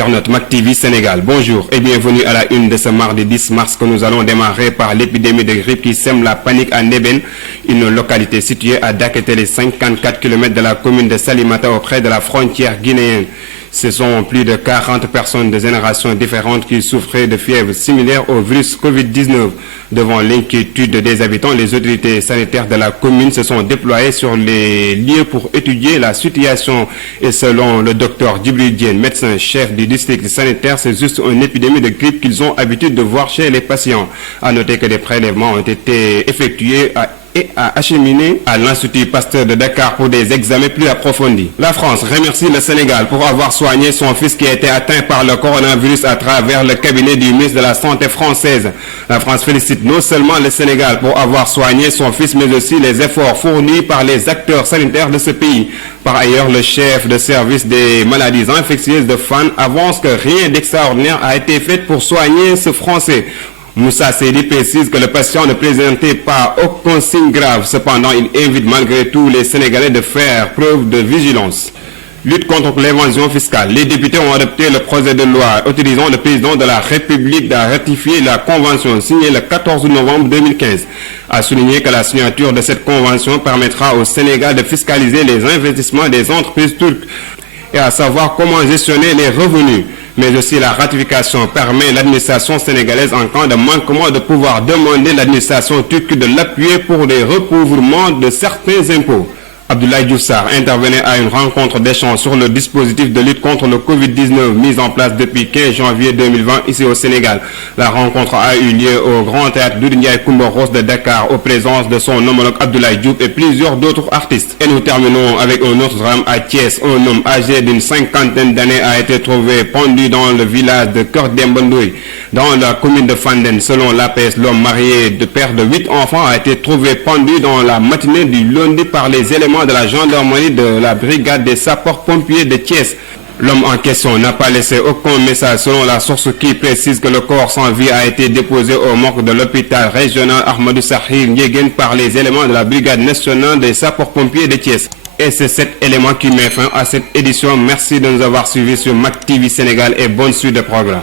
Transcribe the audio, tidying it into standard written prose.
internautes Mac TV Sénégal, bonjour et bienvenue à la une de ce mardi 10 mars que nous allons démarrer par l'épidémie de grippe qui sème la panique à Ndébène, une localité située à Daketele, 54 km de la commune de Salimata auprès de la frontière guinéenne. Ce sont plus de 40 personnes de générations différentes qui souffraient de fièvre similaire au virus Covid-19. Devant l'inquiétude des habitants, les autorités sanitaires de la commune se sont déployées sur les lieux pour étudier la situation. Et selon le docteur Djibril Diène, médecin-chef du district sanitaire, c'est juste une épidémie de grippe qu'ils ont l'habitude de voir chez les patients. À noter que des prélèvements ont été effectués et acheminé à l'Institut Pasteur de Dakar pour des examens plus approfondis. La France remercie le Sénégal pour avoir soigné son fils qui a été atteint par le coronavirus à travers le cabinet du ministre de la Santé française. La France félicite non seulement le Sénégal pour avoir soigné son fils, mais aussi les efforts fournis par les acteurs sanitaires de ce pays. Par ailleurs, le chef de service des maladies infectieuses de Fann avance que rien d'extraordinaire a été fait pour soigner ce Français. Moussa Seydi précise que le patient ne présentait pas aucun signe grave. Cependant, il invite malgré tout les Sénégalais de faire preuve de vigilance. Lutte contre l'évasion fiscale. Les députés ont adopté le projet de loi autorisant le président de la République à ratifier la convention signée le 14 novembre 2015. A souligné que la signature de cette convention permettra au Sénégal de fiscaliser les investissements des entreprises turques et à savoir comment gestionner les revenus. Mais aussi la ratification permet l'administration sénégalaise en cas de manquement de pouvoir demander l'administration turque de l'appuyer pour les recouvrements de certains impôts. Abdoulaye Diouf Sarr intervenait à une rencontre d'échange sur le dispositif de lutte contre le Covid-19 mis en place depuis 15 janvier 2020 ici au Sénégal. La rencontre a eu lieu au Grand Théâtre Doudou Ndiaye Coumba Rose de Dakar, aux présences de son homologue Abdoulaye Diouf et plusieurs d'autres artistes. Et nous terminons avec un autre drame à Thiès. Un homme âgé d'une cinquantaine d'années a été trouvé pendu dans le village de Kerdembandoui, dans la commune de Fandène. Selon l'APS, l'homme marié de père de 8 enfants a été trouvé pendu dans la matinée du lundi par les éléments de la gendarmerie de la brigade des sapeurs-pompiers de Thiès. L'homme en question n'a pas laissé aucun message selon la source qui précise que le corps sans vie a été déposé au morgue de l'hôpital régional Ahmadou Sahir Ndiéguène par les éléments de la brigade nationale des sapeurs-pompiers de Thiès. Et c'est cet élément qui met fin à cette édition. Merci de nous avoir suivis sur Mac TV Sénégal et bonne suite de programme.